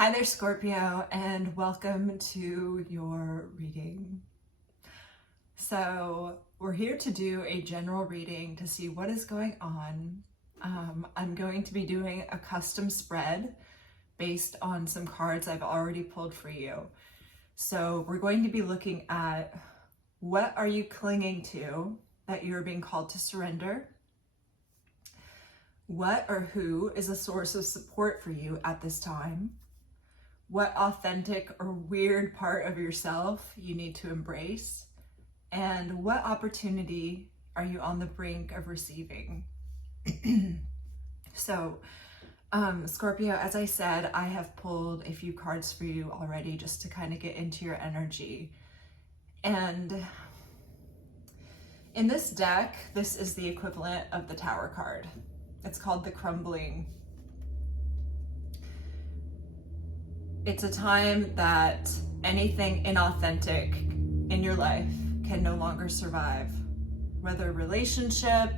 Hi there, Scorpio, and welcome to your reading. So we're here to do a general reading to see what is going on. I'm going to be doing a custom spread based on some cards I've already pulled for you. So we're going to be looking at what are you clinging to that you're being called to surrender? What or who is a source of support for you at this time? What authentic or weird part of yourself you need to embrace? And what opportunity are you on the brink of receiving? So, Scorpio, as I said, I have pulled a few cards for you already just to kind of get into your energy. And in this deck, this is the equivalent of the Tower card. It's called the Crumbling. It's a time that anything inauthentic in your life can no longer survive. Whether a relationship,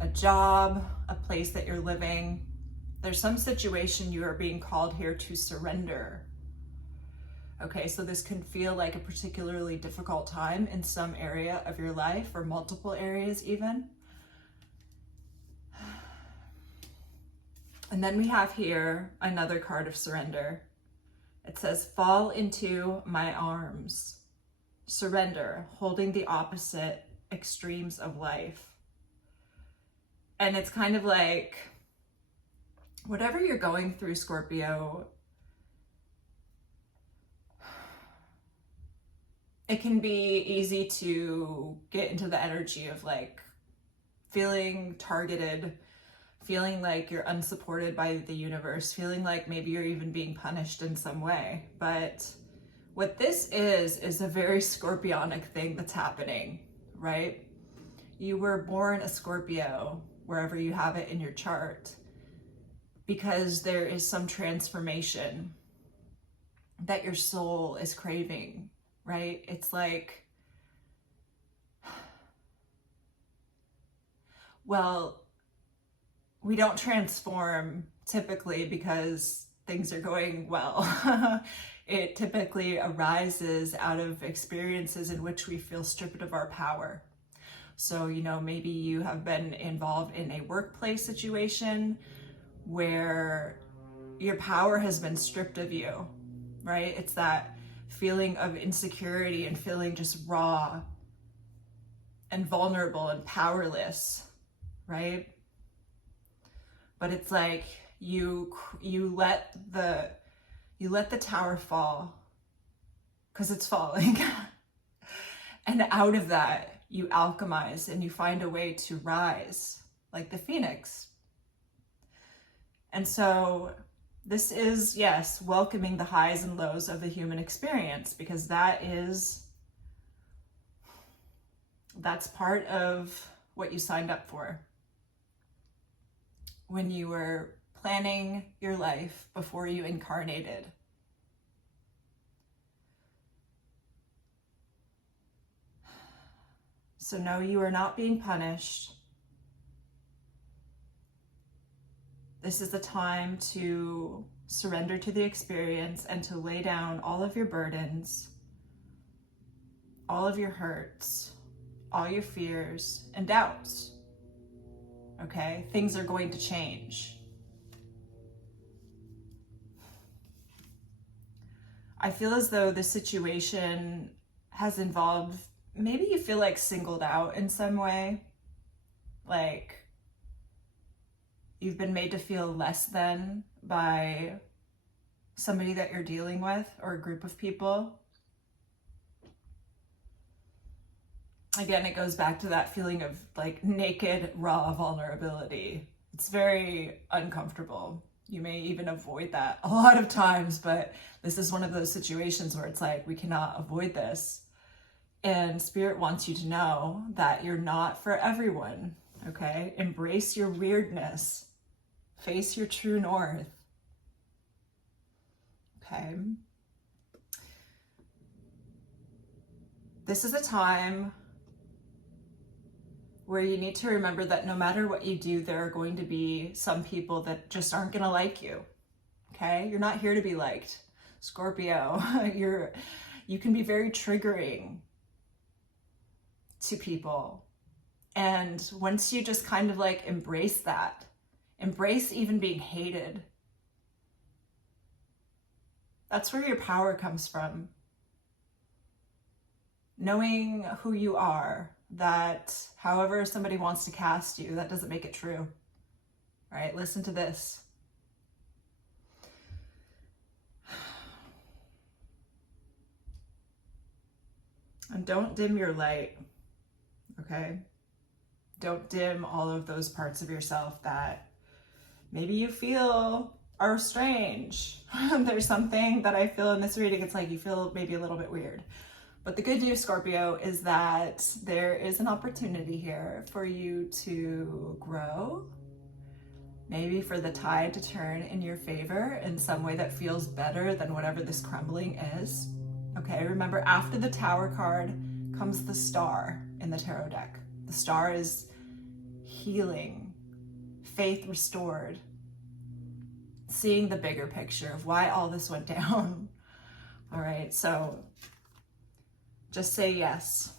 a job, a place that you're living, there's some situation you are being called here to surrender. Okay, so this can feel like a particularly difficult time in some area of your life, or multiple areas even. And then we have here another card of surrender. It says, fall into my arms. Surrender, holding the opposite extremes of life. And it's kind of like, whatever you're going through, Scorpio, it can be easy to get into the energy of like feeling targeted, feeling like you're unsupported by the universe, feeling like maybe you're even being punished in some way. But what this is a very scorpionic thing that's happening, right? You were born a Scorpio, wherever you have it in your chart, because there is some transformation that your soul is craving, right? It's like, well, we don't transform typically because things are going well. It typically arises out of experiences in which we feel stripped of our power. So, maybe you have been involved in a workplace situation where your power has been stripped of you, right? It's that feeling of insecurity and feeling just raw and vulnerable and powerless, right? But it's like you let the tower fall because it's falling. And out of that, you alchemize and you find a way to rise like the phoenix. And so this is, yes, welcoming the highs and lows of the human experience, because that's part of what you signed up for when you were planning your life before you incarnated. So no, you are not being punished. This is the time to surrender to the experience and to lay down all of your burdens, all of your hurts, all your fears and doubts. Okay, things are going to change. I feel as though the situation has involved, maybe you feel like singled out in some way, like you've been made to feel less than by somebody that you're dealing with or a group of people. Again, it goes back to that feeling of like naked, raw vulnerability. It's very uncomfortable. You may even avoid that a lot of times, but this is one of those situations where it's like, we cannot avoid this. And Spirit wants you to know that you're not for everyone, okay? Embrace your weirdness. Face your true north, okay? This is a time where you need to remember that no matter what you do, there are going to be some people that just aren't going to like you. okay? You're not here to be liked. Scorpio, you can be very triggering to people. And once you just kind of like embrace that, embrace even being hated, that's where your power comes from. Knowing who you are, that however somebody wants to cast you, that doesn't make it true. Right? Listen to this. And don't dim your light, okay? Don't dim all of those parts of yourself that maybe you feel are strange. There's something that I feel in this reading, it's like you feel maybe a little bit weird. But the good news, Scorpio, is that there is an opportunity here for you to grow, maybe for the tide to turn in your favor in some way that feels better than whatever this crumbling is. Okay, remember, after the Tower card comes the Star in the tarot deck. The Star is healing, faith restored, seeing the bigger picture of why all this went down. All right, so just say yes.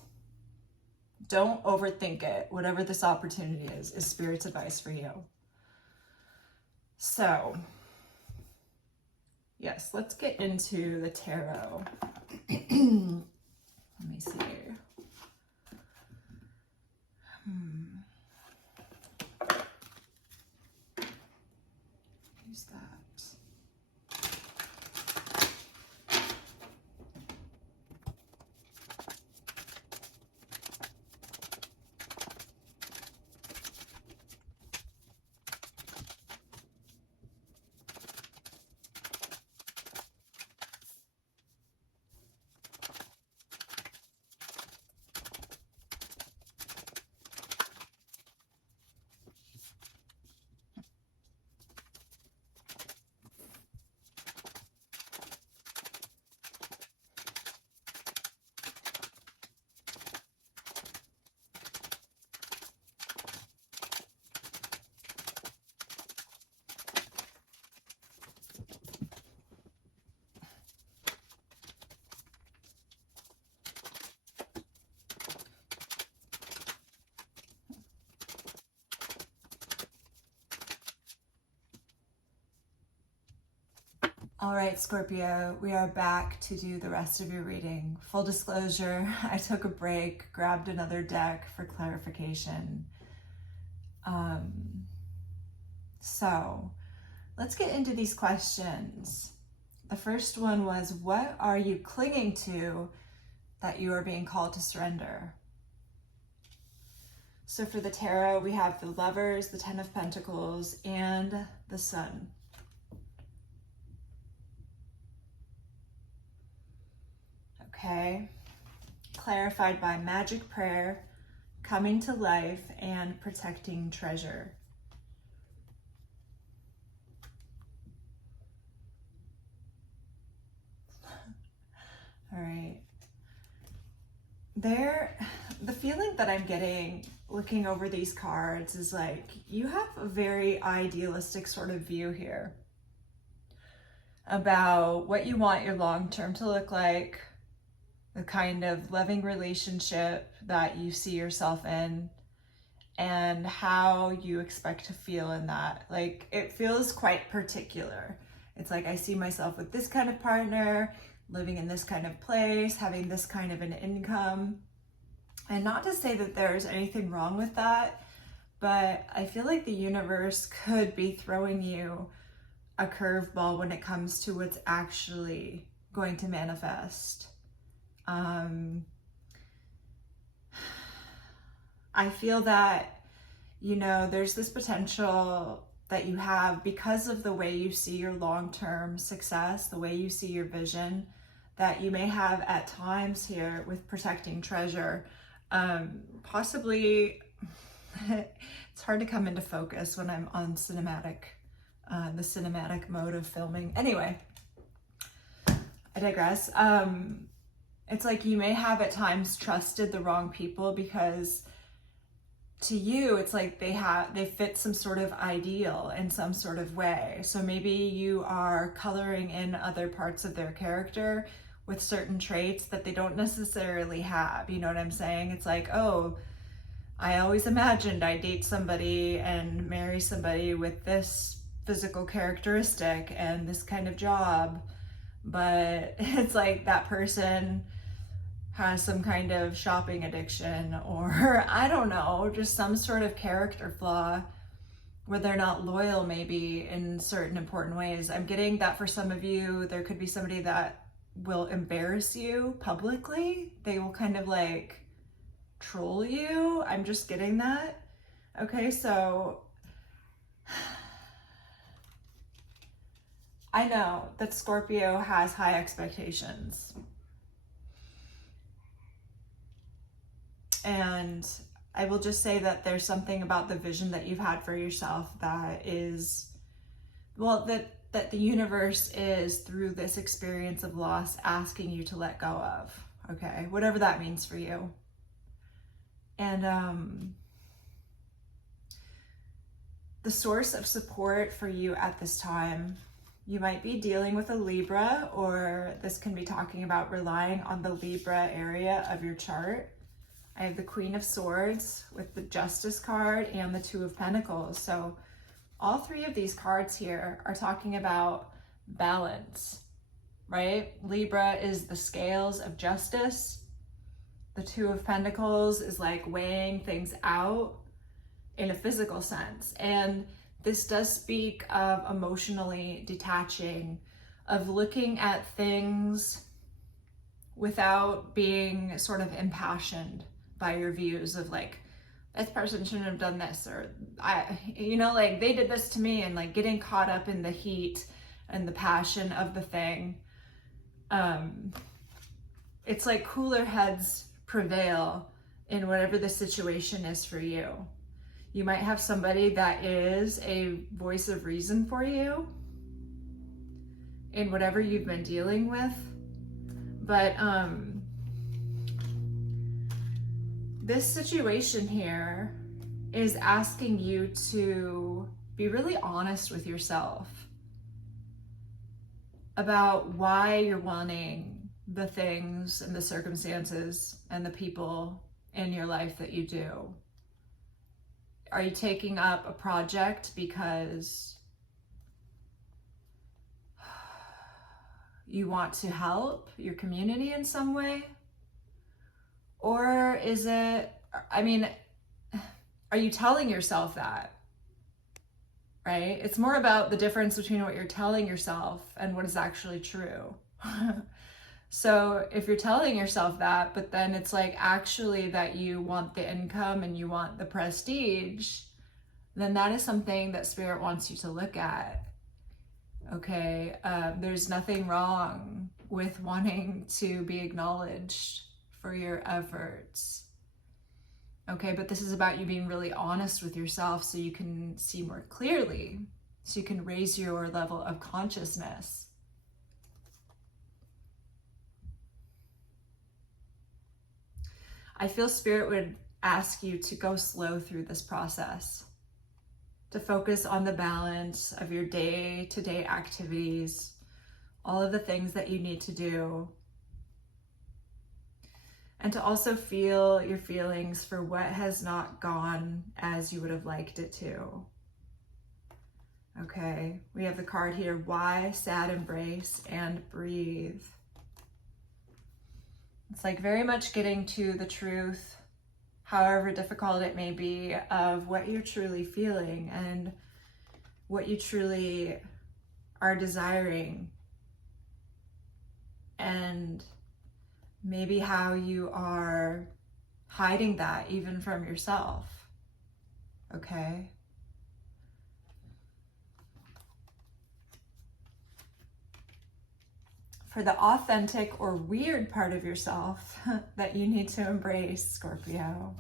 Don't overthink it. Whatever this opportunity is Spirit's advice for you. So, yes, let's get into the tarot. Let me see. Use that. All right, Scorpio, we are back to do the rest of your reading. Full disclosure, I took a break, grabbed another deck for clarification. So let's get into these questions. The first one was, what are you clinging to that you are being called to surrender? So for the tarot, we have the Lovers, the Ten of Pentacles, and the Sun. Okay, clarified by magic prayer, coming to life, and protecting treasure. All right. The feeling that I'm getting looking over these cards is like, you have a very idealistic sort of view here about what you want your long-term to look like, the kind of loving relationship that you see yourself in, and how you expect to feel in that. Like, it feels quite particular. It's like, I see myself with this kind of partner, living in this kind of place, having this kind of an income. And not to say that there's anything wrong with that, but I feel like the universe could be throwing you a curveball when it comes to what's actually going to manifest. I feel that, you know, there's this potential that you have because of the way you see your long-term success, the way you see your vision, that you may have at times here with protecting treasure. Possibly, it's hard to come into focus when I'm on cinematic, the cinematic mode of filming. Anyway, I digress. It's like you may have at times trusted the wrong people because to you, it's like they fit some sort of ideal in some sort of way. So maybe you are coloring in other parts of their character with certain traits that they don't necessarily have. You know what I'm saying? It's like, oh, I always imagined I'd date somebody and marry somebody with this physical characteristic and this kind of job. But it's like that person has some kind of shopping addiction, or I don't know, just some sort of character flaw where they're not loyal maybe in certain important ways. I'm getting that for some of you, there could be somebody that will embarrass you publicly. They will kind of like troll you. I'm just getting that. Okay, so I know that Scorpio has high expectations. And I will just say that there's something about the vision that you've had for yourself that is, well, that the universe is, through this experience of loss, asking you to let go of, okay? Whatever that means for you. And the source of support for you at this time, you might be dealing with a Libra, or this can be talking about relying on the Libra area of your chart. I have the Queen of Swords with the Justice card and the Two of Pentacles. So all three of these cards here are talking about balance, right? Libra is the scales of justice. The Two of Pentacles is like weighing things out in a physical sense. And this does speak of emotionally detaching, of looking at things without being sort of impassioned by your views of like, this person shouldn't have done this, or like they did this to me, and like getting caught up in the heat and the passion of the thing. It's like cooler heads prevail in whatever the situation is for you. You might have somebody that is a voice of reason for you in whatever you've been dealing with. But this situation here is asking you to be really honest with yourself about why you're wanting the things and the circumstances and the people in your life that you do. Are you taking up a project because you want to help your community in some way? Or is it, are you telling yourself that, right? It's more about the difference between what you're telling yourself and what is actually true. So if you're telling yourself that, but then it's like actually that you want the income and you want the prestige, then that is something that Spirit wants you to look at. Okay, there's nothing wrong with wanting to be acknowledged for your efforts. Okay, but this is about you being really honest with yourself so you can see more clearly, so you can raise your level of consciousness. I feel Spirit would ask you to go slow through this process, to focus on the balance of your day-to-day activities, all of the things that you need to do, and to also feel your feelings for what has not gone as you would have liked it to. Okay, we have the card here, why, sad embrace, and breathe. It's like very much getting to the truth, however difficult it may be, of what you're truly feeling and what you truly are desiring, and maybe how you are hiding that even from yourself. Okay? For the authentic or weird part of yourself that you need to embrace, Scorpio,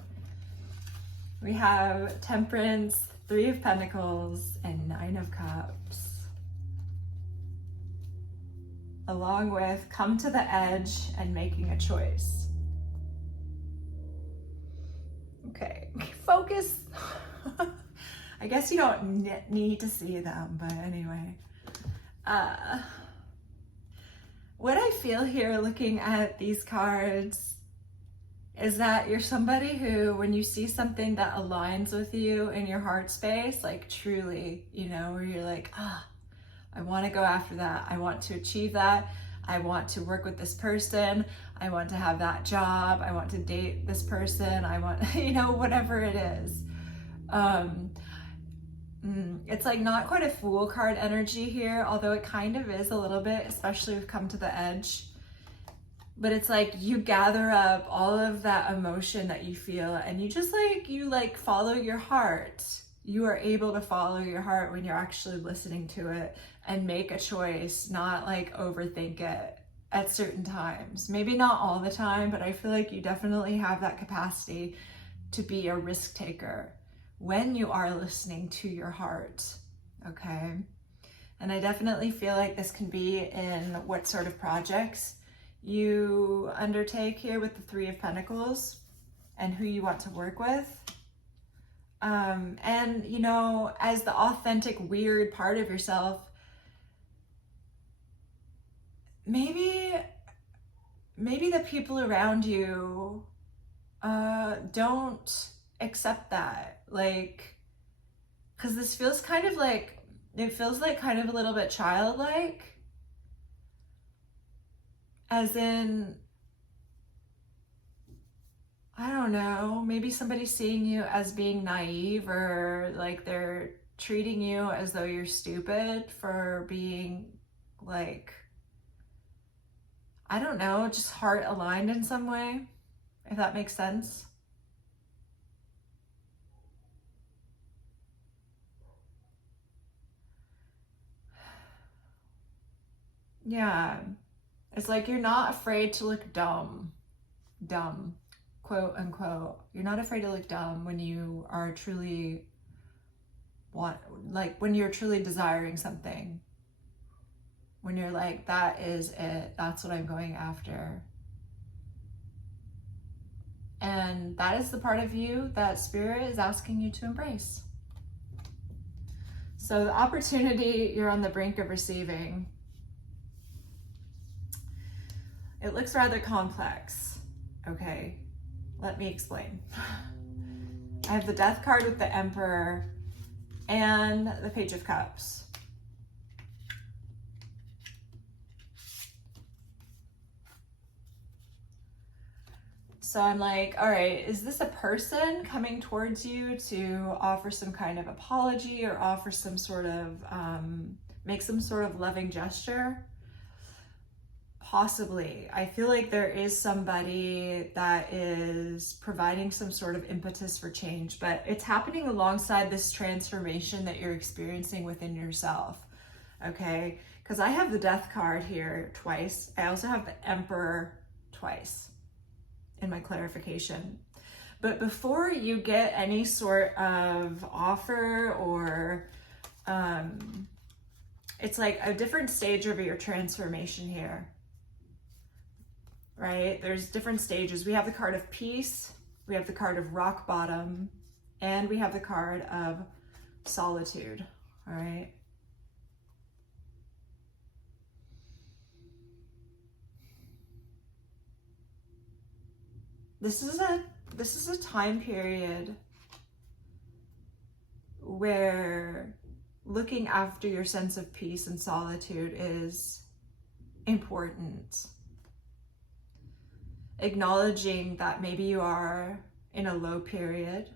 we have Temperance, Three of Pentacles, and Nine of Cups. Along with come to the edge and making a choice. Okay, focus. I guess you don't need to see them, but anyway. What I feel here looking at these cards is that you're somebody who, when you see something that aligns with you in your heart space, like truly, you know, where you're like, I want to go after that. I want to achieve that. I want to work with this person. I want to have that job. I want to date this person. I want, you know, whatever it is. It's like not quite a Fool card energy here, although it kind of is a little bit, especially we've come to the edge. But it's like you gather up all of that emotion that you feel and you just like, you like follow your heart. You are able to follow your heart when you're actually listening to it and make a choice, not like overthink it at certain times. Maybe not all the time, but I feel like you definitely have that capacity to be a risk taker when you are listening to your heart, okay? And I definitely feel like this can be in what sort of projects you undertake here with the Three of Pentacles and who you want to work with. And, you know, as the authentic, weird part of yourself, maybe the people around you don't accept that. Like, because this feels kind of like, it feels like kind of a little bit childlike. As in, I don't know, maybe somebody's seeing you as being naive, or like they're treating you as though you're stupid for being like, I don't know, just heart aligned in some way, if that makes sense. Yeah, it's like you're not afraid to look dumb, quote unquote. You're not afraid to look dumb when you are truly when you're truly desiring something. When you're like, that is it, that's what I'm going after. And that is the part of you that Spirit is asking you to embrace. So the opportunity you're on the brink of receiving, it looks rather complex. Okay, let me explain. I have the Death card with the Emperor and the Page of Cups. So I'm like, all right, is this a person coming towards you to offer some kind of apology or offer some sort of, make some sort of loving gesture? Possibly. I feel like there is somebody that is providing some sort of impetus for change, but it's happening alongside this transformation that you're experiencing within yourself, okay? Because I have the Death card here twice. I also have the Emperor twice in my clarification. But before you get any sort of offer or it's like a different stage of your transformation here, right? There's different stages. We have the card of peace, we have the card of rock bottom, and we have the card of solitude, all right? This is a time period where looking after your sense of peace and solitude is important. Acknowledging that maybe you are in a low period,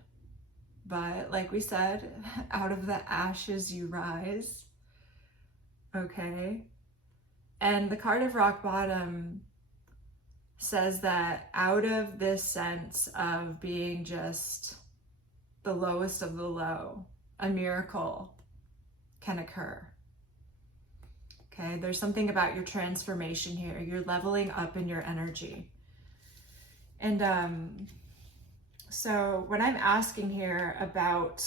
but like we said, out of the ashes you rise, okay? And the card of rock bottom says that out of this sense of being just the lowest of the low, a miracle can occur. Okay, there's something about your transformation here. You're leveling up in your energy. And so when I'm asking here about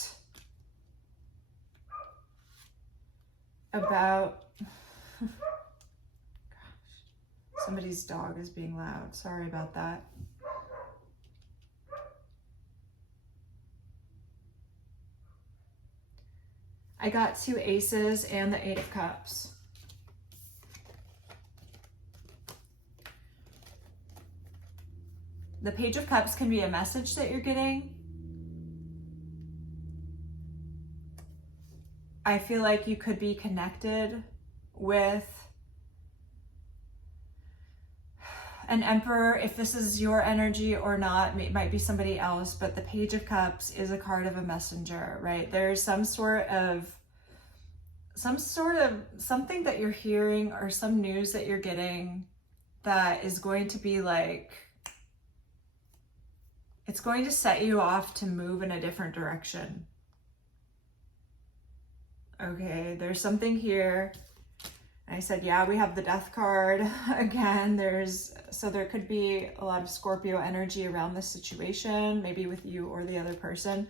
somebody's dog is being loud. Sorry about that. I got 2 aces and the 8 of cups. The Page of Cups can be a message that you're getting. I feel like you could be connected with an Emperor, if this is your energy or not. It might be somebody else, but the Page of Cups is a card of a messenger, right? There's something that you're hearing or some news that you're getting that is going to be like, it's going to set you off to move in a different direction. Okay, there's something here. I said, yeah, we have the Death card again. So there could be a lot of Scorpio energy around this situation, maybe with you or the other person.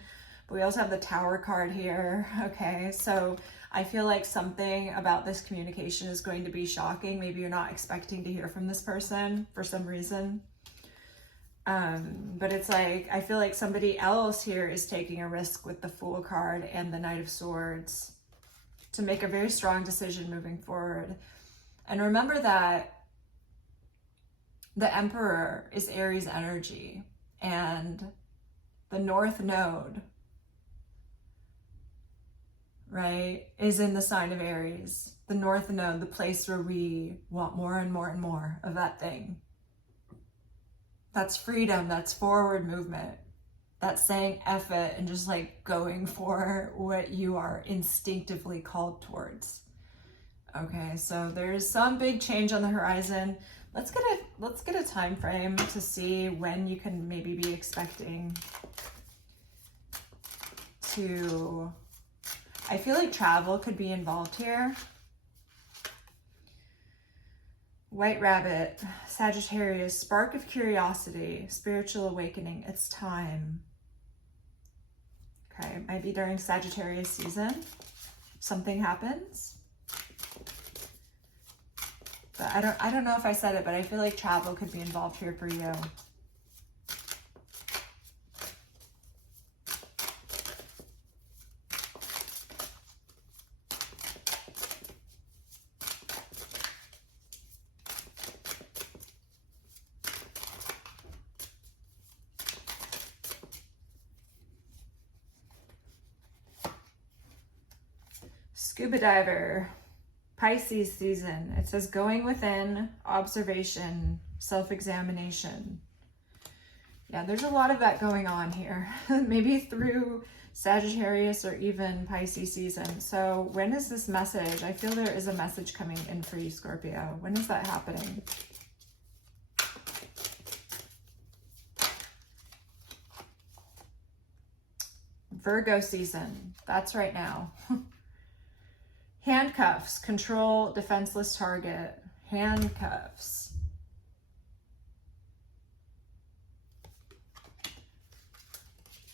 But we also have the Tower card here. Okay, so I feel like something about this communication is going to be shocking. Maybe you're not expecting to hear from this person for some reason. But it's like, I feel like somebody else here is taking a risk with the Fool card and the Knight of Swords to make a very strong decision moving forward. And remember that the Emperor is Aries energy, and the North Node, right, is in the sign of Aries. The North Node, the place where we want more and more and more of that thing. That's freedom, that's forward movement. That's saying F it and just like going for what you are instinctively called towards. Okay, so there's some big change on the horizon. Let's get a time frame to see when you can maybe be expecting to, I feel like travel could be involved here. White Rabbit, Sagittarius, spark of curiosity, spiritual awakening, it's time. Okay, it might be during Sagittarius season. Something happens. But I don't know if I said it, but I feel like travel could be involved here for you. Scuba diver, Pisces season. It says going within, observation, self-examination. Yeah, there's a lot of that going on here. Maybe through Sagittarius or even Pisces season. So when is this message? I feel there is a message coming in for you, Scorpio. When is that happening? Virgo season. That's right now. Handcuffs, control, defenseless target, handcuffs.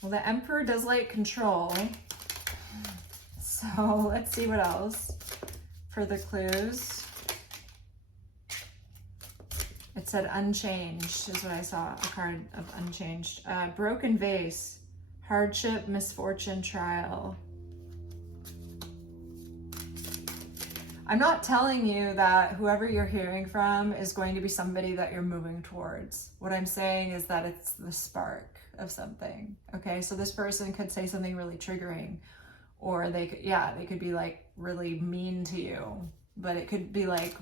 Well, the Emperor does like control. So let's see what else for the clues. It said unchanged is what I saw, a card of unchanged. Broken vase, hardship, misfortune, trial. I'm not telling you that whoever you're hearing from is going to be somebody that you're moving towards. What I'm saying is that it's the spark of something. Okay, so this person could say something really triggering, or they could be like really mean to you, but it could be like,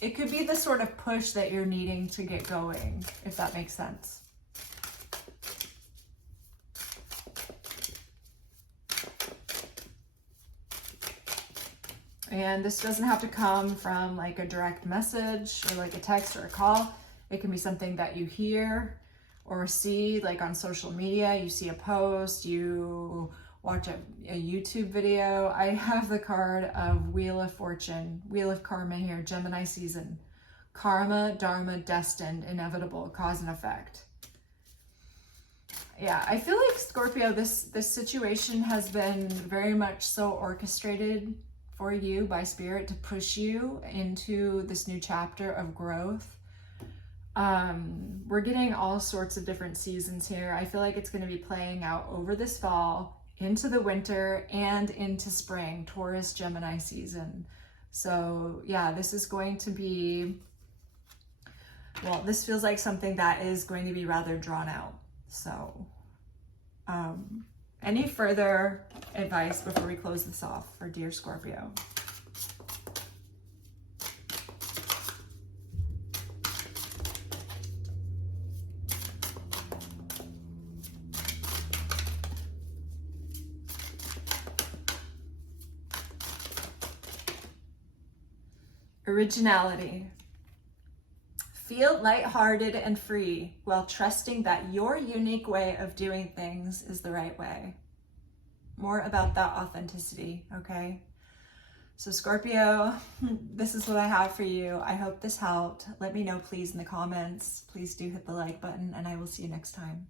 it could be the sort of push that you're needing to get going, if that makes sense. And this doesn't have to come from like a direct message or like a text or a call. It can be something that you hear or see like on social media. You see a post, you watch a YouTube video. I have the card of Wheel of Fortune, Wheel of Karma here, Gemini season. Karma, Dharma, destined, inevitable, cause and effect. Yeah, I feel like Scorpio, this situation has been very much so orchestrated for you by Spirit to push you into this new chapter of growth. We're getting all sorts of different seasons here. I feel like it's going to be playing out over this fall into the winter and into spring, Taurus, Gemini season. So yeah, this is going to be, well, this feels like something that is going to be rather drawn out. So any further advice before we close this off for dear Scorpio? Originality. Feel lighthearted and free while trusting that your unique way of doing things is the right way. More about that authenticity, okay? So Scorpio, this is what I have for you. I hope this helped. Let me know please in the comments. Please do hit the like button, and I will see you next time.